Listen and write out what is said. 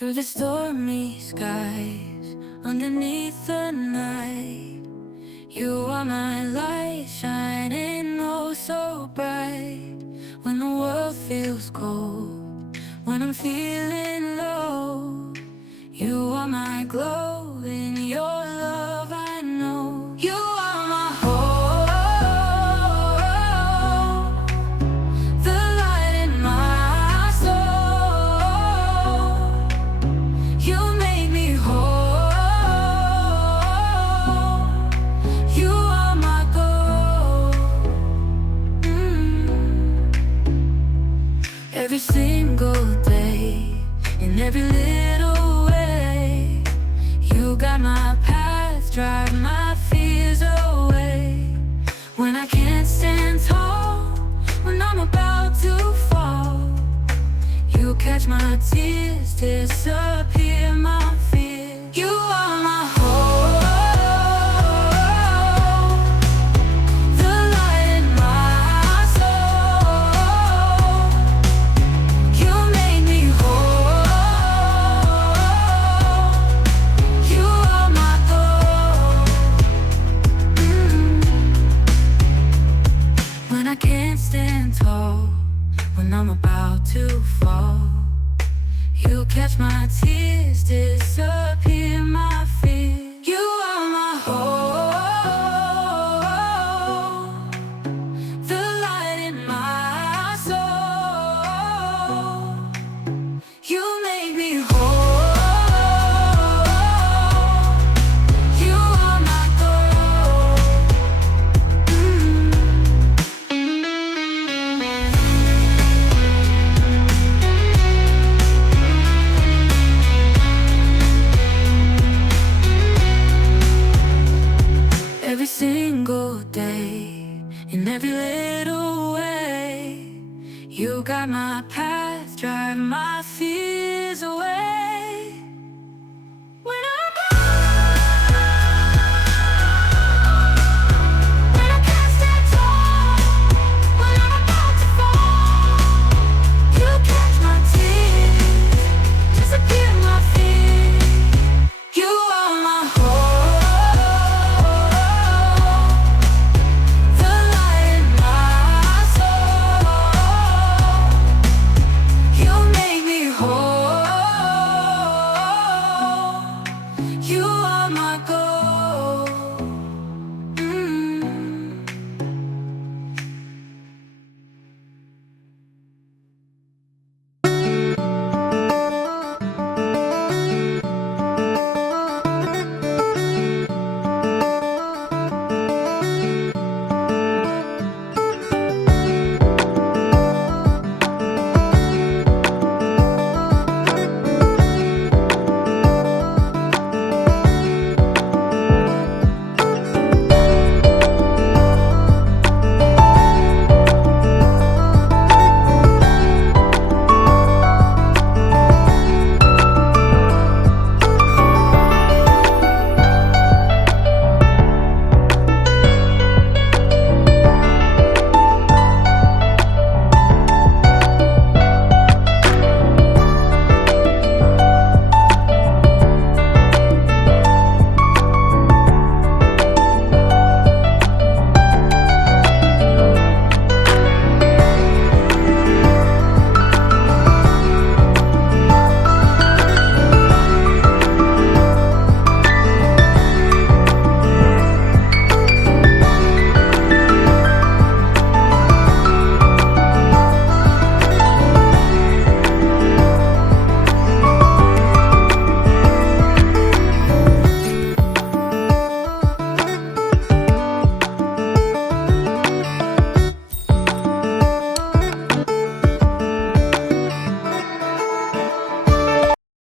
Through the stormy skies, underneath the night, you are my light, shining oh so bright. When the world feels cold, when I'm feeling low, you are my glow, in your love I know. You are my hope, the light in my soul. You make me whole, you are my goal. Every single day, in every little way, you got my path, drive my fears away. When I can't stand tall, when I'm about to fall, you catch my tears, disappear my fear. You are my hope, the light in my soul. You make me whole, you are my goal. When I can't stand tall, when I'm about to fall, you catch my tears, disappear my fear. You are my hope, the light in my soul. You make me whole, you are my goal. Every single day, in every little way, you got my path, drive my fear